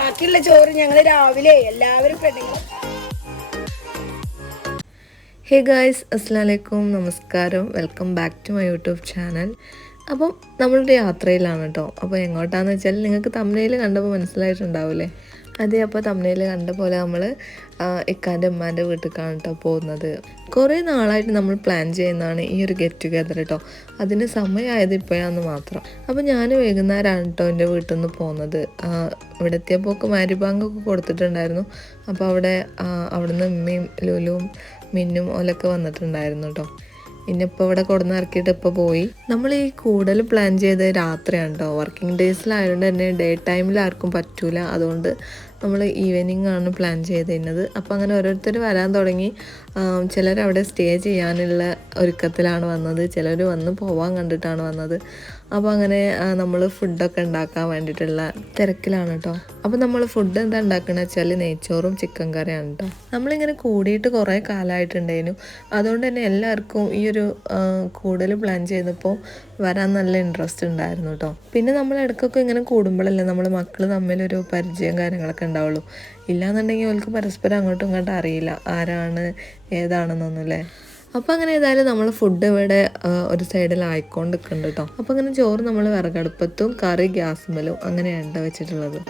ബാക്കിയുള്ള ചോറ് ഞങ്ങൾ രാവിലെ എല്ലാവരും പെണ്ണുങ്ങൾ. ഹേ ഗായ്സ്, അസ്സലാമു അലൈക്കും, നമസ്കാരം, welcome back to my YouTube channel. അപ്പം നമ്മളൊരു യാത്രയിലാണ് കേട്ടോ. അപ്പോൾ എങ്ങോട്ടാന്ന് വെച്ചാൽ നിങ്ങൾക്ക് തമ്മിൽ കണ്ടപ്പോൾ മനസ്സിലായിട്ടുണ്ടാവില്ലേ? അതെ, അപ്പോൾ തമ്മിൽ കണ്ട പോലെ നമ്മൾ ഇക്കാൻ്റെ ഉമ്മാൻ്റെ വീട്ടിലേക്കാണ് കേട്ടോ പോകുന്നത്. കുറേ നാളായിട്ട് നമ്മൾ പ്ലാൻ ചെയ്യുന്നതാണ് ഈ ഒരു ഗെറ്റ് ടുഗെദർ കേട്ടോ. അതിന് സമയമായത് ഇപ്പോഴാന്ന് മാത്രം. അപ്പോൾ ഞാൻ വൈകുന്നേരമാണ് കേട്ടോ എൻ്റെ വീട്ടിൽ നിന്ന് പോകുന്നത്. ഇവിടെ എത്തിയപ്പോൾ മാരിബാങ്കൊക്കെ കൊടുത്തിട്ടുണ്ടായിരുന്നു. അപ്പോൾ അവിടുന്ന് ഉമ്മയും ലുലുവും മിന്നും ഓലൊക്കെ വന്നിട്ടുണ്ടായിരുന്നു കേട്ടോ. ഇന്നിപ്പോൾ ഇവിടെ കൊടുന്നിറക്കിയിട്ട് ഇപ്പോൾ പോയി. നമ്മൾ ഈ കൂടുതൽ പ്ലാൻ ചെയ്ത് രാത്രിയാണ് കേട്ടോ. വർക്കിംഗ് ഡേയ്സിലായതുകൊണ്ട് തന്നെ ഡേ ടൈമിൽ ആർക്കും പറ്റൂല. അതുകൊണ്ട് നമ്മൾ ഈവനിങ് ആണ് പ്ലാൻ ചെയ്തിരുന്നത്. അപ്പോൾ അങ്ങനെ ഓരോരുത്തർ വരാൻ തുടങ്ങി. ചിലർ അവിടെ സ്റ്റേ ചെയ്യാനുള്ള ഒരുക്കത്തിലാണ് വന്നത്, ചിലർ വന്ന് പോവാൻ കണ്ടിട്ടാണ് വന്നത്. അപ്പോൾ അങ്ങനെ നമ്മൾ ഫുഡൊക്കെ ഉണ്ടാക്കാൻ വേണ്ടിയിട്ടുള്ള തിരക്കിലാണ് കേട്ടോ. അപ്പോൾ നമ്മൾ ഫുഡ് എന്താ ഉണ്ടാക്കണമെന്ന് വെച്ചാൽ നെയ്ച്ചോറും ചിക്കൻ കറിയാണ് കേട്ടോ. നമ്മളിങ്ങനെ കൂടിയിട്ട് കുറേ കാലമായിട്ടുണ്ടായിരുന്നു. അതുകൊണ്ട് തന്നെ എല്ലാവർക്കും ഈ ഒരു കൂടുതൽ പ്ലാൻ ചെയ്തപ്പോൾ വരാൻ നല്ല ഇൻട്രസ്റ്റ് ഉണ്ടായിരുന്നു കേട്ടോ. പിന്നെ നമ്മൾ ഇടയ്ക്കൊക്കെ ഇങ്ങനെ കൂടുമ്പോഴല്ലേ നമ്മൾ മക്കൾ തമ്മിലൊരു പരിചയം കാര്യങ്ങളൊക്കെ ഉണ്ടാവുള്ളൂ. ഇല്ലാന്നുണ്ടെങ്കിൽ അവർക്ക് പരസ്പരം അങ്ങോട്ടും ഇങ്ങോട്ടും അറിയില്ല ആരാണ് ഏതാണെന്നൊന്നുമല്ലേ. അപ്പോൾ അങ്ങനെ ഏതായാലും നമ്മൾ ഫുഡ് ഇവിടെ ഒരു സൈഡിൽ ആയിക്കൊണ്ട് നിൽക്കുന്നുണ്ട് കേട്ടോ. അപ്പോൾ അങ്ങനെ ചോറ് നമ്മൾ വിറകടുപ്പത്തും കറി ഗ്യാസുമേലും അങ്ങനെയാണ് വെച്ചിട്ടുള്ളത്.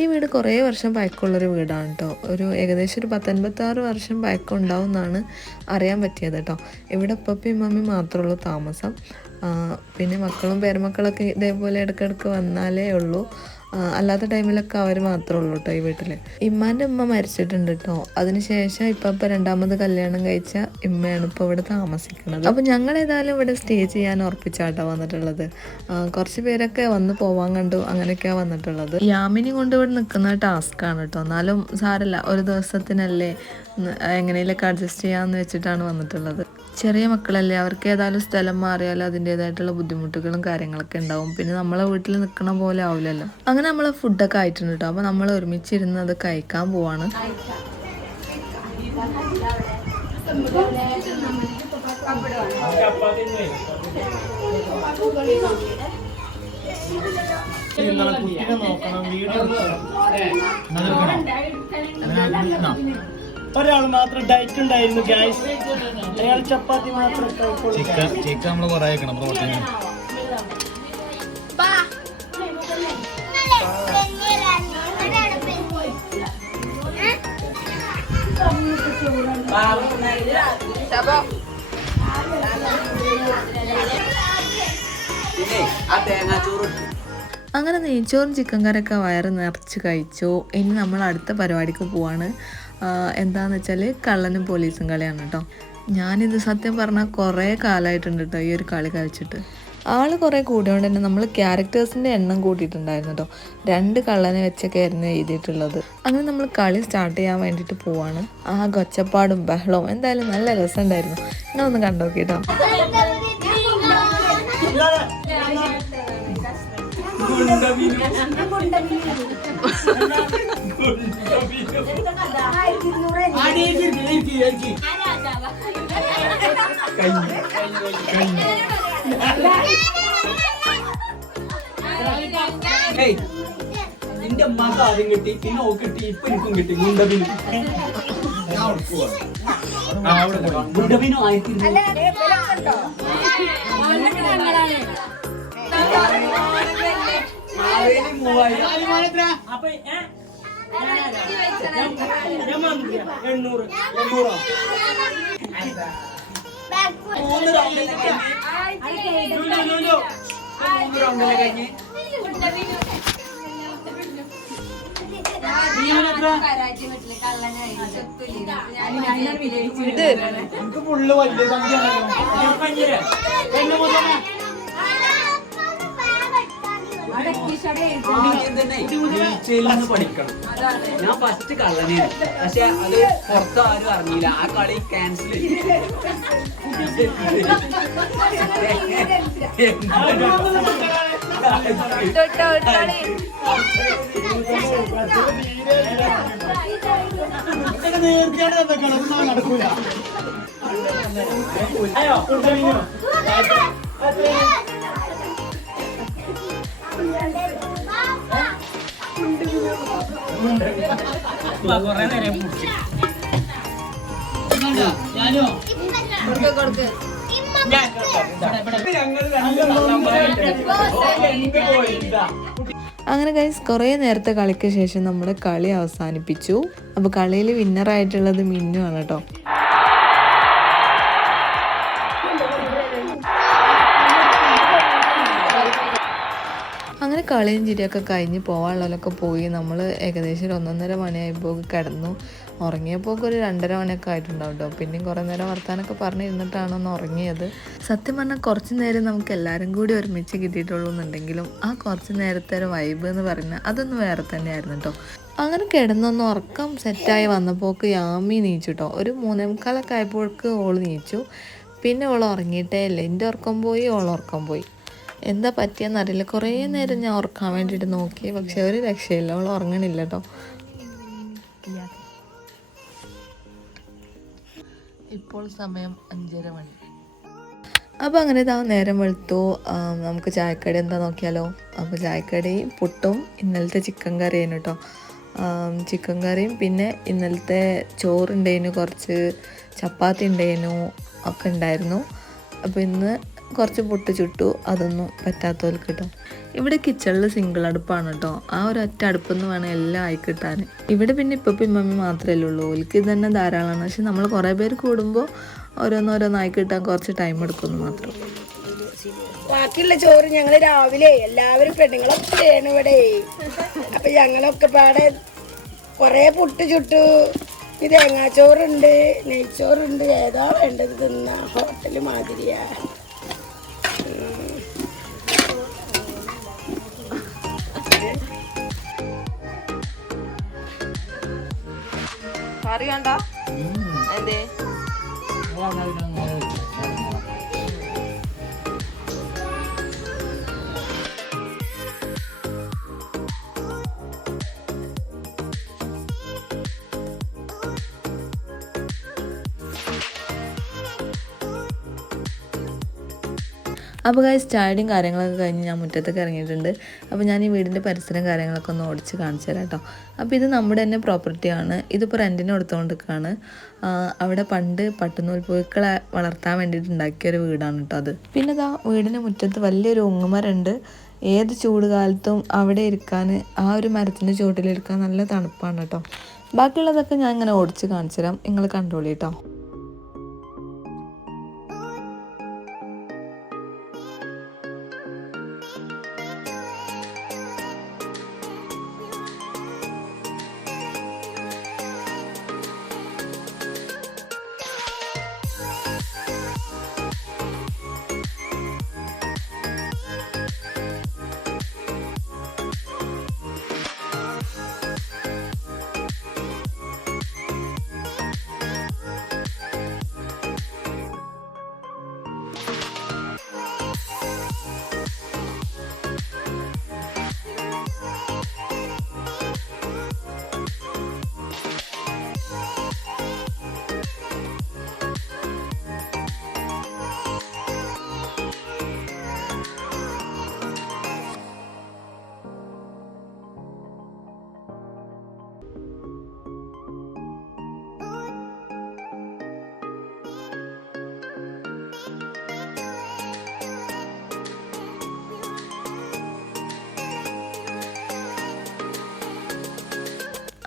ഈ വീട് കുറേ വർഷം പഴക്കമുള്ളൊരു വീടാണ് കേട്ടോ. ഏകദേശം ഒരു 56 വർഷം പഴക്കം ഉണ്ടാവും എന്നാണ് അറിയാൻ പറ്റിയത് കേട്ടോ. ഇവിടെ പപ്പയും മമ്മിയും മാത്രമേ ഉള്ളൂ താമസം. പിന്നെ മക്കളും പേരമക്കളൊക്കെ ഇതേപോലെ ഇടയ്ക്കിടയ്ക്ക് വന്നാലേ ഉള്ളൂ. അല്ലാത്ത ടൈമിലൊക്കെ അവർ മാത്രമേ ഉള്ളൂ കേട്ടോ ഈ വീട്ടിൽ. ഇമ്മാൻ്റെ ഉമ്മ മരിച്ചിട്ടുണ്ട് കേട്ടോ. അതിനുശേഷം ഇപ്പം രണ്ടാമത് കല്യാണം കഴിച്ച ഇമ്മയാണ് ഇപ്പോൾ ഇവിടെ താമസിക്കുന്നത്. അപ്പോൾ ഞങ്ങൾ ഏതായാലും ഇവിടെ സ്റ്റേ ചെയ്യാൻ ഉറപ്പിച്ചാട്ടോ വന്നിട്ടുള്ളത്. കുറച്ച് പേരൊക്കെ വന്ന് പോവാൻ കണ്ടു, അങ്ങനെയൊക്കെയാണ് വന്നിട്ടുള്ളത്. യാമിനി കൊണ്ട് ഇവിടെ നിൽക്കുന്ന ടാസ്ക്കാണ് കേട്ടോ. എന്നാലും സാരല്ല, ഒരു ദിവസത്തിനല്ലേ, എങ്ങനെയൊക്കെ അഡ്ജസ്റ്റ് ചെയ്യാമെന്ന് വെച്ചിട്ടാണ് വന്നിട്ടുള്ളത്. ചെറിയ മക്കളല്ലേ, അവർക്ക് ഏതായാലും സ്ഥലം മാറിയാലും അതിൻ്റേതായിട്ടുള്ള ബുദ്ധിമുട്ടുകളും കാര്യങ്ങളൊക്കെ ഉണ്ടാവും. പിന്നെ നമ്മളെ വീട്ടിൽ നിൽക്കണ പോലെ ആവില്ലല്ലോ. അങ്ങനെ നമ്മൾ ഫുഡൊക്കെ ആയിട്ടുണ്ട് കേട്ടോ. അപ്പോൾ നമ്മൾ ഒരുമിച്ചിരുന്ന് അത് കഴിക്കാൻ പോവാണ്. ഒരാൾ മാത്രം ഡയറ്റ് ഉണ്ടായിരുന്നു ഗൈസ്. അയാൾ ചപ്പാത്തി മാത്രം ചിക്കൻ നമ്മൾ കുറേ കഴിക്കണം. അങ്ങനെ നെയ്ച്ചോറും ചിക്കൻ കറിയൊക്കെ വയറ് നിറച്ച് കഴിച്ചു. ഇനി നമ്മൾ അടുത്ത പരിപാടിക്ക് പോവാണ്. എന്താണെന്ന് വെച്ചാൽ കള്ളനും പോലീസും കളിയാണ് കേട്ടോ. ഞാനിത് സത്യം പറഞ്ഞാൽ കുറേ കാലമായിട്ടുണ്ട് കേട്ടോ ഈ ഒരു കളി കളിച്ചിട്ട്. ആൾ കുറേ കൂടിയോണ്ട് തന്നെ നമ്മൾ ക്യാരക്ടേഴ്സിൻ്റെ എണ്ണം കൂട്ടിയിട്ടുണ്ടായിരുന്നു കേട്ടോ. 2 കള്ളനെ വെച്ചൊക്കെ ആയിരുന്നു എഴുതിയിട്ടുള്ളത്. അങ്ങനെ നമ്മൾ കളി സ്റ്റാർട്ട് ചെയ്യാൻ വേണ്ടിയിട്ട് പോവാണ്. ഒച്ചപ്പാടും ബഹളവും എന്തായാലും നല്ല രസമുണ്ടായിരുന്നു. നിങ്ങളൊന്ന് കണ്ടോക്കി കേട്ടോ. നിന്റെ അമ്മക്ക് ആദ്യം കിട്ടി, പിന്നെ ഓ കിട്ടി, ഇപ്പൊ എനിക്കും കിട്ടി. ഗുണ്ടബിനു 800 ഫുള്ള് വലിയ സംഖ്യ. ആദ്യം തന്നെ വീഴ്ചയിൽ നിന്ന് പഠിക്കണം. ഞാൻ ഫസ്റ്റ് കള്ളനെയാണ്, പക്ഷെ അത് പുറത്ത് ആരും അറിഞ്ഞില്ല. ആ കളി ക്യാൻസൽ നടക്കൂല. കൊറേ നേരം ഞാനോ അങ്ങനെ ഗൈസ് കുറേ നേരത്തെ കളിക്ക് ശേഷം നമ്മുടെ കളി അവസാനിപ്പിച്ചു. അപ്പോൾ കളിയിൽ വിന്നറായിട്ടുള്ളത് മിന്നു ആണ് കേട്ടോ. അങ്ങനെ കളിയും ചിരിയൊക്കെ കഴിഞ്ഞ് പോകാനുള്ളതൊക്കെ പോയി. നമ്മൾ ഏകദേശം ഒരു 1:30 മണിയായപ്പോൾ കിടന്നു. ഉറങ്ങിയപ്പോൾ ഒരു 2:30 മണിയൊക്കെ ആയിട്ടുണ്ടാവും കേട്ടോ. പിന്നെയും കുറേ നേരം വർത്താനൊക്കെ പറഞ്ഞിരുന്നിട്ടാണ് ഒന്ന് ഉറങ്ങിയത്. സത്യം പറഞ്ഞാൽ കുറച്ച് നേരം നമുക്ക് എല്ലാവരും കൂടി ഒരുമിച്ച് കിട്ടിയിട്ടുള്ളൂ എന്നുണ്ടെങ്കിലും ആ കുറച്ച് നേരത്തെ ഒരു വൈബ് എന്ന് പറഞ്ഞാൽ അതൊന്ന് വേറെ തന്നെയായിരുന്നു കേട്ടോ. അങ്ങനെ കിടന്നൊന്ന് ഉറക്കം സെറ്റായി വന്നപ്പോൾക്ക് യാമി നീച്ചു കേട്ടോ. ഒരു 3:45 ആയപ്പോഴേക്ക് ഓൾ നീച്ചു. പിന്നെ ഓൾ ഉറങ്ങിയിട്ടേ ഇല്ല. എൻ്റെ ഉറക്കം പോയി, ഓൾ ഉറക്കം പോയി. എന്താ പറ്റിയെന്നറിയില്ല. കുറേ നേരം ഞാൻ ഉറക്കാൻ വേണ്ടിയിട്ട് നോക്കി, പക്ഷെ ഒരു രക്ഷയില്ല, അവൾ ഉറങ്ങണില്ല കേട്ടോ. ഇപ്പോൾ സമയം 5:30 മണി. അപ്പോൾ അങ്ങനെ ഇതാ നേരം വെളുത്തു. നമുക്ക് ചായക്കടി എന്താ നോക്കിയാലോ. അപ്പോൾ ചായക്കടി പുട്ടും ഇന്നലത്തെ ചിക്കൻ കറിയായിരുന്നു കേട്ടോ. ചിക്കൻ കറിയും പിന്നെ ഇന്നലത്തെ ചോറുണ്ടായിരുന്നു, കുറച്ച് ചപ്പാത്തി ഉണ്ടായിരുന്നു ഒക്കെ ഉണ്ടായിരുന്നു. അപ്പോൾ ഇന്ന് കുറച്ച് പുട്ട് ചുട്ടു. അതൊന്നും പറ്റാത്തവർക്ക് കേട്ടോ. ഇവിടെ കിച്ചണിൽ സിംഗിൾ അടുപ്പാണ് കേട്ടോ. ആ ഒരു ഒറ്റ അടുപ്പെന്ന് വേണം എല്ലാം ആയി കിട്ടാൻ. ഇവിടെ പിന്നെ ഇപ്പം മമ്മി മാത്രമല്ലേ ഉള്ളൂ, ഓൽക്ക് ഇത് തന്നെ ധാരാളമാണ്. പക്ഷെ നമ്മൾ കുറേ പേര് കൂടുമ്പോൾ ഓരോന്നോരോന്നായി കിട്ടാൻ കുറച്ച് ടൈം എടുക്കുമെന്ന് മാത്രം. ബാക്കിയുള്ള ചോറ് ഞങ്ങൾ രാവിലെ എല്ലാവരും പെണ്ണുങ്ങളൊക്കെയാണ് ഇവിടെ. അപ്പൊ ഞങ്ങളൊക്കെ പാടെ കുറേ പുട്ട് ചുട്ടു. ഈ തേങ്ങാച്ചോറുണ്ട്, നെയ്ച്ചോറുണ്ട്. ഏതാ വേണ്ടത് തിന്ന, ഹോട്ടൽ മാതിരിയാ. കറി കണ്ട എന്തേ അപ്പോൾ ഗൈസ് ചായയും കാര്യങ്ങളൊക്കെ കഴിഞ്ഞ് ഞാൻ മുറ്റത്തൊക്കെ ഇറങ്ങിയിട്ടുണ്ട്. അപ്പോൾ ഞാൻ ഈ വീടിൻ്റെ പരിസരം കാര്യങ്ങളൊക്കെ ഒന്ന് ഓടിച്ച് കാണിച്ചു തരാം കേട്ടോ. അപ്പോൾ ഇത് നമ്മുടെ തന്നെ പ്രോപ്പർട്ടിയാണ്. ഇതിപ്പോൾ റെൻറ്റിന് കൊടുത്തുകൊണ്ടിരിക്കുകയാണ്. അവിടെ പണ്ട് പട്ടുനൂൽ പുഴുക്കളെ വളർത്താൻ വേണ്ടിയിട്ട് ഉണ്ടാക്കിയൊരു വീടാണ് കേട്ടോ അത്. പിന്നെ ഇതാ വീടിൻ്റെ മുറ്റത്ത് വലിയൊരു ഉങ്ങുമരമുണ്ട്. ഏത് ചൂട് കാലത്തും അവിടെ ഇരിക്കാൻ, ആ ഒരു മരത്തിൻ്റെ ചുവട്ടിലിരിക്കാൻ നല്ല തണുപ്പാണ് കേട്ടോ. ബാക്കിയുള്ളതൊക്കെ ഞാൻ ഇങ്ങനെ ഓടിച്ച് കാണിച്ചു തരാം, നിങ്ങൾ കണ്ടോളി കേട്ടോ.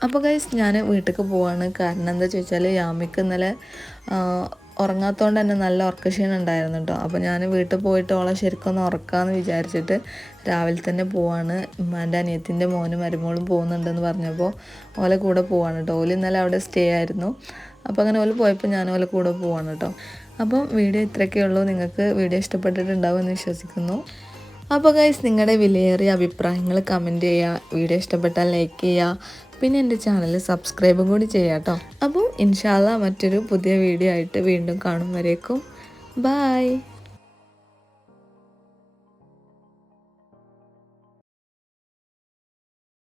അപ്പോൾ ഗൈസ് ഞാൻ വീട്ടിലേക്ക് പോവാണ്. കാരണം എന്താ ചോദിച്ചാൽ യാമിക്ക് ഇന്നലെ ഉറങ്ങാത്തതുകൊണ്ട് തന്നെ നല്ല ഉറക്കക്ഷീണം ഉണ്ടായിരുന്നു കേട്ടോ. അപ്പോൾ ഞാൻ വീട്ടിൽ പോയിട്ട് ഓളെ ശരിക്കൊന്ന് ഉറക്കാമെന്ന് വിചാരിച്ചിട്ട് രാവിലെ തന്നെ പോവാണ്. ഉമ്മാൻ്റെ അനിയത്തിൻ്റെ മോനും മരുമോളും പോകുന്നുണ്ടെന്ന് പറഞ്ഞപ്പോൾ ഓലെ കൂടെ പോവാണ് കേട്ടോ. ഓല് ഇന്നലെ അവിടെ സ്റ്റേ ആയിരുന്നു. അപ്പോൾ അങ്ങനെ ഓല് പോയപ്പോൾ ഞാൻ ഓലെ കൂടെ പോവാണ് കേട്ടോ. അപ്പം വീഡിയോ ഇത്രയൊക്കെ ഉള്ളൂ. നിങ്ങൾക്ക് വീഡിയോ ഇഷ്ടപ്പെട്ടിട്ടുണ്ടാവും എന്ന് വിശ്വസിക്കുന്നു. അപ്പോൾ ഗൈസ് നിങ്ങളുടെ വിലയേറിയ അഭിപ്രായങ്ങൾ കമൻറ്റ് ചെയ്യുക, വീഡിയോ ഇഷ്ടപ്പെട്ടാൽ ലൈക്ക് ചെയ്യുക, പിന്നെ എൻ്റെ ചാനൽ സബ്സ്ക്രൈബും കൂടി ചെയ്യാം കേട്ടോ. അപ്പോൾ ഇൻഷാ അല്ലാ മറ്റൊരു പുതിയ വീഡിയോ ആയിട്ട് വീണ്ടും കാണും വരേക്കും. ബായ്.